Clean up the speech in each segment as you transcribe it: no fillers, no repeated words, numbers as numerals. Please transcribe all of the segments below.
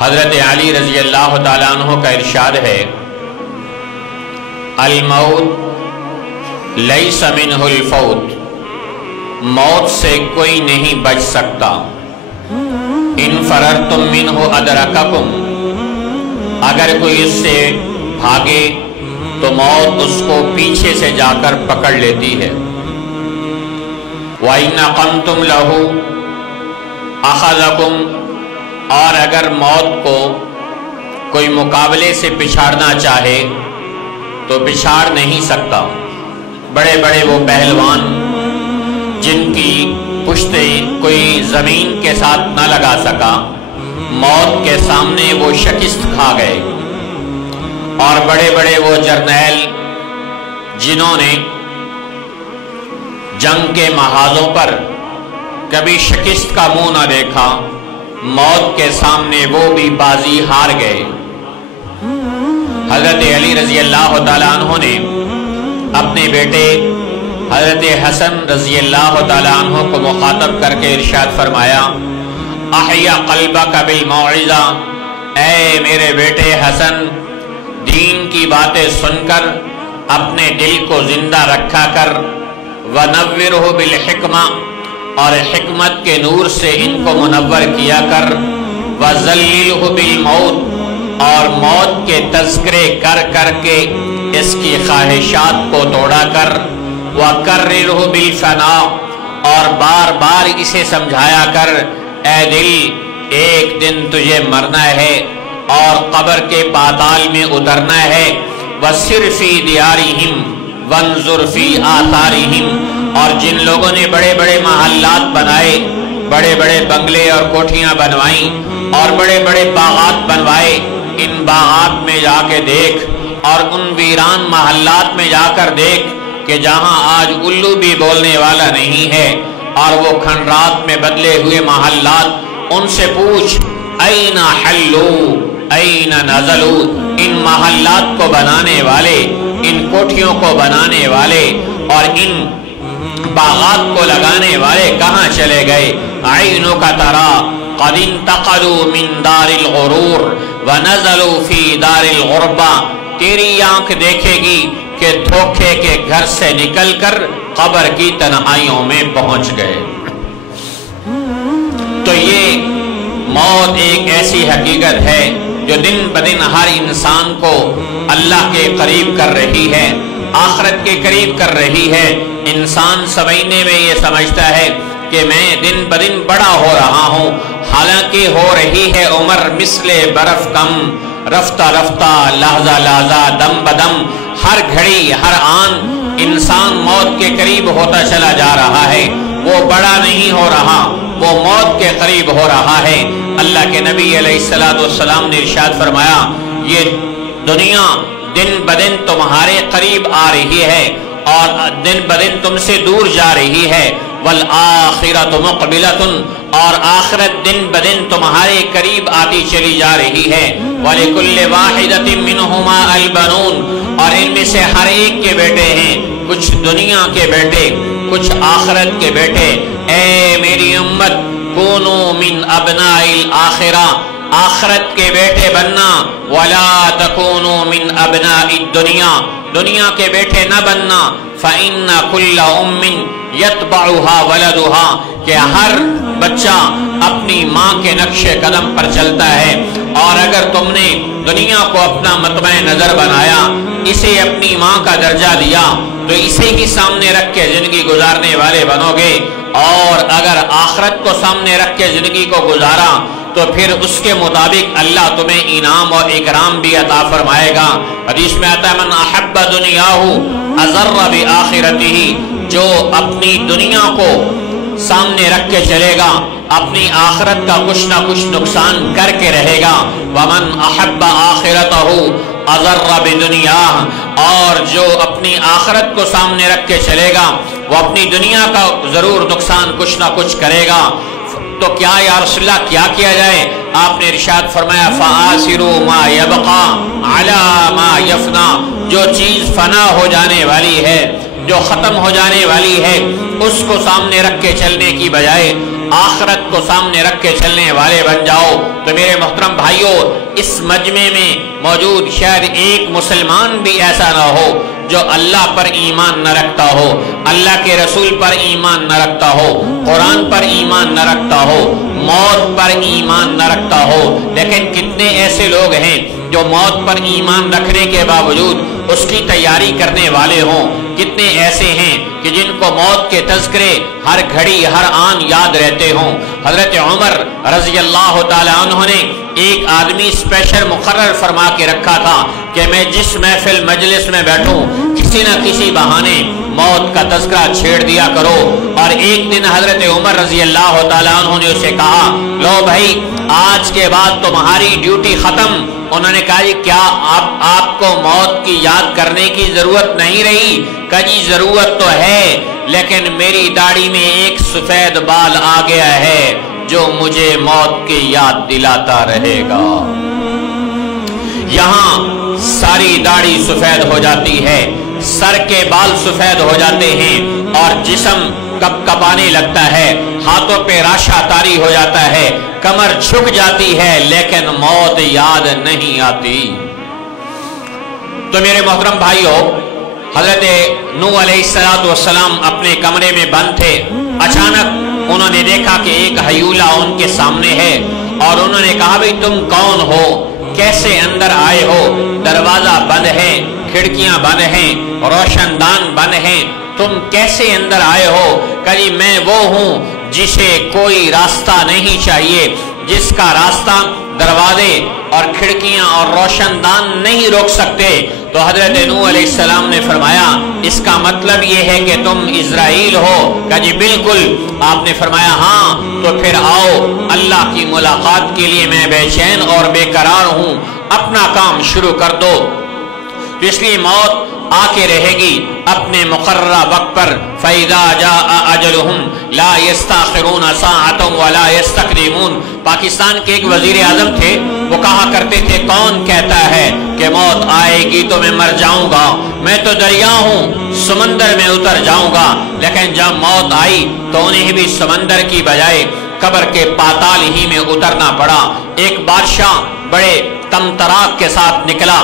حضرت علی رضی اللہ تعالیٰ عنہ کا ارشاد ہے، الموت لیس منہ الفوت، موت سے کوئی نہیں بچ سکتا، ان فررتم منہ ادرککم، اگر کوئی اس سے بھاگے تو موت اس کو پیچھے سے جا کر پکڑ لیتی ہے، وَإِنْ أَقَمْتُمْ لَهُ أَخَذَكُمْ، اور اگر موت کو کوئی مقابلے سے پچھاڑنا چاہے تو پچھاڑ نہیں سکتا۔ بڑے بڑے وہ پہلوان جن کی پشتیں کوئی زمین کے ساتھ نہ لگا سکا، موت کے سامنے وہ شکست کھا گئے، اور بڑے بڑے وہ جرنیل جنہوں نے جنگ کے محاذوں پر کبھی شکست کا منہ نہ دیکھا، موت کے سامنے وہ بھی بازی ہار گئے۔ حضرت علی رضی اللہ تعالیٰ عنہ نے اپنے بیٹے حضرت حسن رضی اللہ تعالیٰ عنہ کو مخاطب کر کے ارشاد فرمایا، احیا قلبک بالموعظہ، اے میرے بیٹے حسن، دین کی باتیں سن کر اپنے دل کو زندہ رکھا کر، وَنَوِّرْهُ بِالْحِکْمَةِ، اور حکمت کے نور سے ان کو منور کیا کر، وَذَلِّلْهُ بِالْمَوْتِ، اور موت کے تذکرے کر کر کے اس کی خواہشات کو توڑا کر، وَكَرِّرْهُ بِالْفَنَاءِ، اور بار بار اسے سمجھایا کر، اے دل ایک دن تجھے مرنا ہے اور قبر کے پاتال میں اترنا ہے، وَسِرْ فِي دِيَارِهِمْ وَانْظُرْ فِي آثَارِهِمْ، اور جن لوگوں نے بڑے بڑے محلات بنائے، بڑے بڑے بنگلے اور کوٹھیاں بنوائیں اور بڑے بڑے باغات بنوائے، ان باغات میں جا کے دیکھ اور ان ویران محلات میں جا کر دیکھ کہ جہاں آج الو بھی بولنے والا نہیں ہے، اور وہ کھنڈرات میں بدلے ہوئے محلات، ان سے پوچھ این حلو این نزلو، ان محلات کو بنانے والے، ان کوٹھیوں کو بنانے والے اور ان باغات کو لگانے والے کہاں چلے گئے؟ عینو کا ترا قد انتقلوا من دار الغرور ونزلوا فی دار الغربہ، تیری آنکھ دیکھے گی کہ دھوکے کے گھر سے نکل کر قبر کی تنہائیوں میں پہنچ گئے۔ تو یہ موت ایک ایسی حقیقت ہے جو دن بدن ہر انسان کو اللہ کے قریب کر رہی ہے، آخرت کے قریب کر رہی ہے۔ انسان سمجھنے میں یہ سمجھتا ہے کہ میں دن بدن بڑا ہو رہا ہوں، حالانکہ ہو رہی ہے عمر مثل برف کم، رفتہ رفتہ لحظہ لحظہ دم بدم، ہر گھڑی ہر آن انسان موت کے قریب ہوتا چلا جا رہا ہے، وہ بڑا نہیں ہو رہا، وہ موت کے قریب ہو رہا ہے۔ اللہ کے نبی علیہ السلام نے ارشاد فرمایا، یہ دنیا دن بدن تمہارے قریب آ رہی ہے اور دن بدن تم سے دور جا رہی ہے، والآخرۃ مقبلۃ، اور آخرت دن بدن تمہارے قریب آتی چلی جا رہی ہے، وَلِكُلِّ وَاحِدَةٍ مِّنْهُمَا الْبَنُونَ، اور ان میں سے ہر ایک کے بیٹے ہیں، کچھ دنیا کے بیٹے کچھ آخرت کے بیٹے۔ اے میری امت، کونوا من ابناء الآخرہ، آخرت کے بیٹے بننا، ولا تکونوا من ابناء الدنیا، دنیا کے بیٹے نہ بننا، فإن كل أم يتبعها ولدها، کہ ہر بچہ اپنی ماں کے نقش قدم پر چلتا ہے، اور اگر تم نے دنیا کو اپنا مطمع نظر بنایا، اسے اپنی ماں کا درجہ دیا، تو اسے ہی سامنے رکھ کے زندگی گزارنے والے بنو گے، اور اگر آخرت کو سامنے رکھ کے زندگی کو گزارا تو پھر اس کے مطابق اللہ تمہیں انعام اور اکرام بھی عطا فرمائے گا۔ حدیث میں آتا ہے، من احب دنیاہ اضر بآخرتہ، جو اپنی دنیا کو سامنے رکھ کے چلے گا اپنی آخرت کا کچھ نہ کچھ نقصان کر کے رہے گا۔ ومن احب آخرتہ اضر بدنیاہ، اور جو اپنی آخرت کو سامنے رکھ کے چلے گا وہ اپنی دنیا کا ضرور نقصان کچھ نہ کچھ کرے گا۔ تو کیا یا رسول اللہ کیا کیا جائے؟ آپ نے ارشاد فرمایا، فآثروا ما یبقى علی ما یفنا، جو چیز فنا ہو جانے والی ہے، جو ختم ہو جانے والی ہے، اس کو سامنے رکھ کے چلنے کی بجائے आखिरत को सामने रख के चलने वाले बन जाओ। तो मेरे मोहतरम भाइयों, इस मजमे में मौजूद शायद एक मुसलमान भी ऐसा ना हो जो अल्लाह पर ईमान न रखता हो, अल्लाह के रसूल पर ईमान न रखता हो, कुरान पर ईमान न रखता हो, मौत पर ईमान न रखता हो। लेकिन कितने ऐसे लोग हैं जो मौत पर ईमान रखने के बावजूद उसकी तैयारी करने वाले हों। कितने ऐसे हैं कि जिनको मौत के तज़किरे हर घड़ी हर आन याद रहते हों। हजरत उमर रज़ी अल्लाह ताला अन्हु ने एक आदमी स्पेशल मुकर्रर फरमा के रखा था कि मैं जिस महफिल मजलिस में बैठूं किसी न किसी बहाने मौत का तज़किरा छेड़ दिया करो। और एक दिन हजरत उमर रज़ी अल्लाह ताला अन्हु ने उसे कहा, लो भाई आज के बाद तुम्हारी ड्यूटी खत्म। उन्होंने कहा जी क्या आपको मौत की याद करने की जरूरत नहीं रही? कहा जी जरूरत तो है, लेकिन मेरी दाढ़ी में एक सफेद बाल आ गया है जो मुझे मौत की याद दिलाता रहेगा। यहाँ सारी दाढ़ी सफेद हो जाती है, सर के बाल सफेद हो जाते हैं और जिस्म कपकपाने लगता है, हाथों पे राशा तारी हो जाता है, कमर झुक जाती है, लेकिन मौत याद नहीं आती। तो मेरे मोहतरम भाइयों, हजरत नूह अलैहिस्सलाम अपने कमरे में बंद थे। अचानक उन्होंने देखा कि एक हयूला उनके सामने है और उन्होंने कहा भाई तुम कौन हो, कैसे अंदर आए हो? दरवाजा बंद है, खिड़कियां बंद हैं, रोशनदान बंद हैं, तुम कैसे अंदर आए हो? कहीं मैं वो हूं जिसे कोई रास्ता नहीं चाहिए, जिसका रास्ता दरवाजे और खिड़कियां और रोशनदान नहीं रोक सकते। तो हजरत नूह अलैहिस्सलाम ने फरमाया इसका मतलब ये है कि तुम इज़राइल हो? कहा जी बिल्कुल। आपने फरमाया हाँ, तो फिर आओ, अल्लाह की मुलाकात के लिए मैं बेचैन और बेकरार हूं, अपना काम शुरू कर दो। तो इसलिए मौत आके रहेगी अपने मुकर्ररा वक्त पर। फ़इज़ा जाअ अजलुहुम ला यस्तअखिरून साअतन वला यस्तक़दिमून। पाकिस्तान के एक वजीर आजम थे, वो कहा करते थे कौन कहता है कि मौत आएगी तो मैं मर जाऊंगा, मैं तो दरिया हूँ समंदर में उतर जाऊंगा। लेकिन जब मौत आई तो उन्हें भी समंदर की बजाय कब्र के पाताल ही में उतरना पड़ा। एक बादशाह बड़े तमतराक के साथ निकला,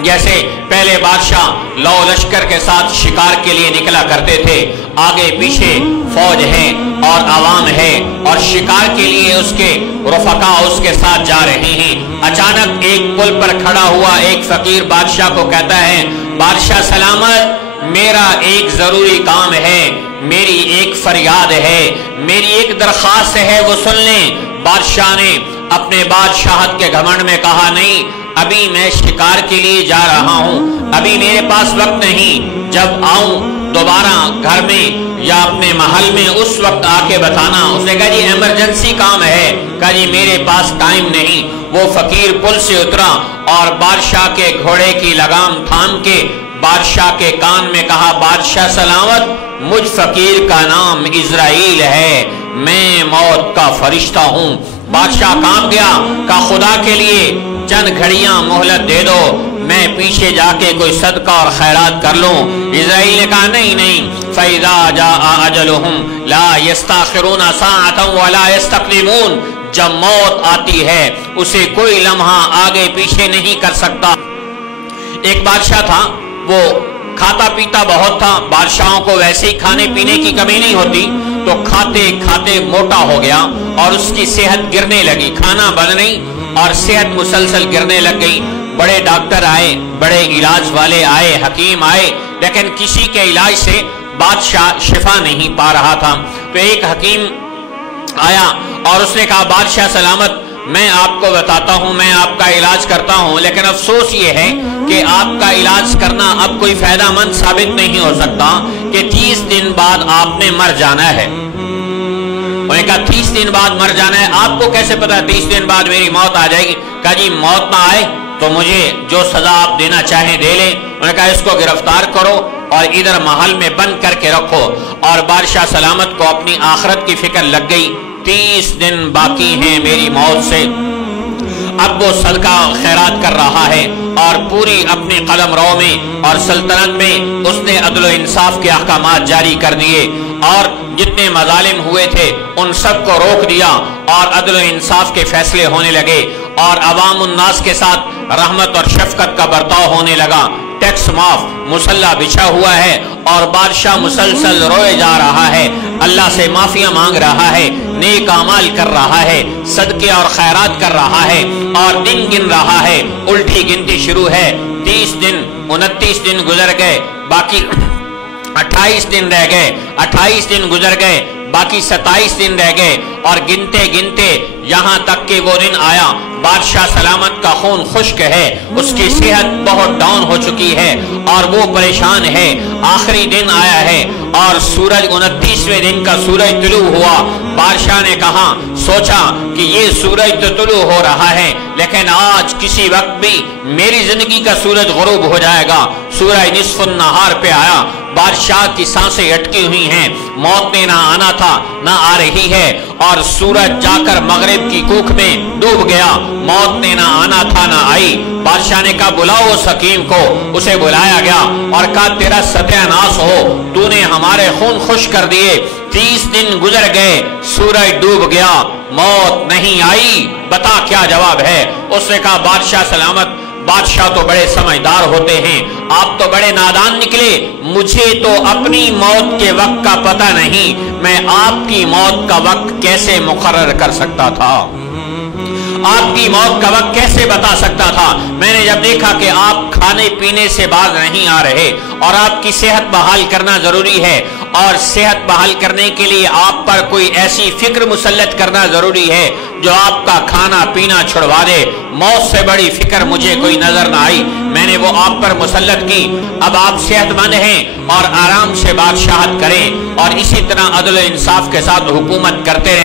जैसे पहले बादशाह लौ लश्कर के साथ शिकार के लिए निकला करते थे। आगे पीछे फौज है और आवाम है और शिकार के लिए उसके रफका उसके साथ जा रहे हैं। अचानक एक पुल पर खड़ा हुआ एक फकीर बादशाह को कहता है, बादशाह सलामत, मेरा एक जरूरी काम है, मेरी एक फरियाद है, मेरी एक दरख्वास्त है, वो सुन लें। बादशाह ने अपने बादशाहत के घमंड में कहा, नहीं, अभी मैं शिकार के लिए जा रहा हूं, अभी मेरे पास वक्त नहीं, जब आऊं दोबारा घर में या अपने महल में उस वक्त आके बताना। उसने कहा जी इमरजेंसी काम है। कहा जी मेरे पास टाइम नहीं। वो फकीर पुल से उतरा और बादशाह के घोड़े की लगाम थाम के बादशाह के कान में कहा, बादशाह सलामत, मुझ फकीर का नाम इज़राइल है, मैं मौत का फरिश्ता हूं। बादशाह कांप गया, कहा खुदा के लिए चंद घड़ियां मोहलत दे दो, मैं पीछे जाके कोई सदका और खैरात कर लूं। इज़राइल ने कहा नहीं नहीं, फ़इज़ा जाअ अजलुहुम ला यस्तअखिरून साअतन वला यस्तक़दिमून। जब मौत आती है उसे कोई लम्हा आगे पीछे नहीं कर सकता। एक बादशाह था, वो खाता पीता बहुत था, बादशाहों को वैसे ही खाने पीने की कमी नहीं होती, तो खाते खाते मोटा हो गया और उसकी सेहत गिरने लगी, खाना बन नहीं और सेहत मुसलसल गिरने लग गई। बड़े डॉक्टर आए, बड़े इलाज वाले आए, हकीम आए, लेकिन किसी के इलाज से बादशाह शिफा नहीं पा रहा था। तो एक हकीम आया और उसने कहा, बादशाह सलामत, मैं आपको बताता हूं, मैं आपका इलाज करता हूं, लेकिन अफसोस ये है कि आपका इलाज करना अब कोई फायदामंद साबित नहीं हो सकता कि 30 दिन बाद आपने मर जाना है। उन्होंने कहा 30 दिन बाद मर जाना है, आपको कैसे पता 30 दिन बाद मेरी मौत आ जाएगी? कहा जी मौत ना आए तो मुझे जो सजा आप देना चाहें दे लें। उन्होंने कहा इसको गिरफ्तार करो और इधर महल में बंद करके रखो। और बादशाह सलामत को अपनी आखिरत की फिक्र लग गई, 30 दिन बाकी हैं मेरी मौत से। अब वो सदका खैरात कर रहा है और पूरी अपनी कलमरो में और सल्तनत में उसने अदल इंसाफ के अहकामात जारी कर दिए। और जितने मजालिम हुए थे उन सब को रोक दिया और अदल व इंसाफ के फैसले होने लगे और अवाम उन्नास के साथ रहमत और शफकत का बर्ताव होने लगा। टैक्स माफ, मुसल्ला बिछा हुआ है और बादशाह मुसलसल रोए जा रहा है, अल्लाह से माफिया मांग रहा है, नेक अमाल कर रहा है, सदके और खैरात कर रहा है और दिन गिन रहा है। उल्टी गिनती शुरू है। 30 दिन 29 दिन गुजर गए, बाकी 28 दिन रह गए, 28 दिन गुजर गए, बाकी 27 दिन रह गए और गिनते गिनते यहाँ तक कि वो दिन आया बादशाह सलामत का खून खुश्क है, उसकी सेहत बहुत डाउन हो चुकी है और वो परेशान है। आखिरी दिन आया है और सूरज 29वें दिन का सूरज तुलू हुआ। बादशाह ने कहा, सोचा कि ये सूरज तो तुलू हो रहा है लेकिन आज किसी वक्त भी मेरी जिंदगी का सूरज गुरूब हो जाएगा। सूरज निस्फुन नहार पे आया, बादशाह की सांसें अटकी हुई हैं, मौत ने ना आना था ना आ रही है और सूरज जाकर मगरिब की कूख में डूब गया। मौत ने ना आना था ना आई। बादशाह ने कहा, बुलाओ उस हकीम को। उसे बुलाया गया और कहा, तेरा सत्यानाश हो, तूने हमारे खून खुश कर दिए। 30 दिन गुजर गए, सूरज डूब गया, मौत नहीं आई, बता क्या जवाब है। उसने कहा, बादशाह सलामत, बादशाह तो बड़े समझदार होते हैं, आप तो बड़े नादान निकले, मुझे तो अपनी मौत के वक्त का पता नहीं, मैं आपकी मौत का वक्त कैसे मुकर्रर कर सकता था, आपकी मौत का वक्त कैसे बता सकता था। मैंने जब देखा कि आप खाने पीने से बाज नहीं आ रहे और आपकी सेहत बहाल करना जरूरी है और सेहत बहाल करने के लिए आप पर कोई ऐसी फिक्र मुसल्लत करना जरूरी है जो आपका खाना पीना छुड़वा दे, मौत से बड़ी फिक्र मुझे कोई नजर ना आई, मैंने वो आप पर मुसल्लत की। अब आप सेहतमंद हैं और आराम से बादशाहत करें और इसी तरह अदल इंसाफ के साथ हुकूमत करते रहें।